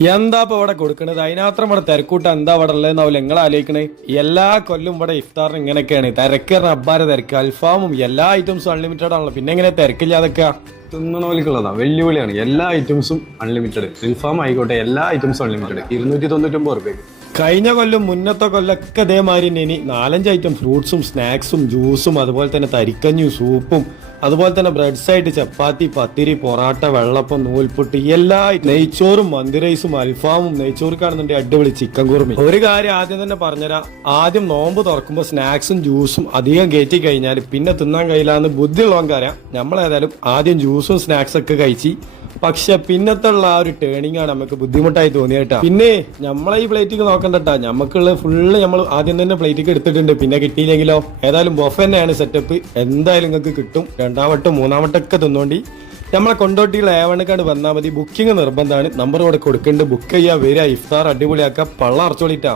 എന്താ ഇപ്പൊ ഇവിടെ കൊടുക്കണത്? അതിനാത്രം ഇവിടെ തിരക്കൂട്ട എന്താ ഇവിടെ ഉള്ളതെന്നാവില്ല നിങ്ങൾ ആലോചിക്കണേ. എല്ലാ കൊല്ലും ഇവിടെ ഇഫ്താറിന് ഇങ്ങനെയൊക്കെയാണ് തിരക്ക്. റബ്ബാരെ തിരക്ക്, അൽഫാമും എല്ലാ ഐറ്റംസും അൺലിമിറ്റഡ് ആണല്ലോ, പിന്നെ എങ്ങനെ തിരക്കില്ലാതൊക്കെ? തിന്നണോലിക്കുള്ളതാ വെല്ലുവിളിയാണ്. എല്ലാ ഐറ്റംസും അൺലിമിറ്റഡ്. അൽഫാം ആയിക്കോട്ടെ, എല്ലാ ഐറ്റംസും അൺലിമിറ്റഡ്. 299 റുപ്യക്ക്. കഴിഞ്ഞ കൊല്ലം മുന്നത്തെ കൊല്ലൊക്കെ ഇതേമാതിരി തന്നെ. ഇനി 4-5 ഐറ്റം ഫ്രൂട്ട്സും സ്നാക്സും ജ്യൂസും അതുപോലെ തന്നെ തരിക്കഞ്ഞും സൂപ്പും അതുപോലെ തന്നെ ബ്രെഡ്സ് ആയിട്ട് ചപ്പാത്തി, പത്തിരി, പൊറാട്ട, വെള്ളപ്പം, നൂൽപുട്ട്, എല്ലാ നെയ്ച്ചോറും, മന്തി റൈസും, അൽഫാമും, നെയ്ച്ചോറ് കാണുന്നുണ്ട് അടിപൊളി ചിക്കൻ കുറുമി. ഒരു കാര്യം ആദ്യം തന്നെ പറഞ്ഞുതരാം. ആദ്യം നോമ്പ് തുറക്കുമ്പോൾ സ്നാക്സും ജ്യൂസും അധികം കയറ്റി കഴിഞ്ഞാൽ പിന്നെ തിന്നാൻ കഴിയില്ലാന്ന് ബുദ്ധിയുള്ളവൻകാരാ. നമ്മളേതായാലും ആദ്യം ജ്യൂസും സ്നാക്സ് ഒക്കെ കഴിച്ച്, പക്ഷെ പിന്നത്തുള്ള ആ ഒരു ടേണിംഗ് ആണ് നമുക്ക് ബുദ്ധിമുട്ടായി തോന്നിയേട്ടാ. പിന്നെ നമ്മളെ ഈ പ്ലേറ്റിക്ക് നോക്കണ്ടട്ടാ, നമുക്കുള്ള ഫുള്ള് നമ്മൾ ആദ്യം തന്നെ പ്ലേറ്റിക്ക് എടുത്തിട്ടുണ്ട്. പിന്നെ കിട്ടിയില്ലെങ്കിലോ ഏതായാലും ബൊഫെ തന്നെയാണ് സെറ്റപ്പ്. എന്തായാലും നിങ്ങൾക്ക് കിട്ടും. 2ാം വട്ടം 3ാം വട്ടമൊക്കെ തിന്നോണ്ടി നമ്മളെ കൊണ്ടോട്ടിയുള്ള ഏവണക്കാട് വന്നാൽ മതി. ബുക്കിംഗ് നിർബന്ധമാണ്. നമ്പർ ഇവിടെ കൊടുക്കുന്നുണ്ട്. ബുക്ക് ചെയ്യുക, വരിക, ഇഫ്താർ അടിപൊളിയാക്കുക, പള്ള അറച്ചോളിട്ടാ.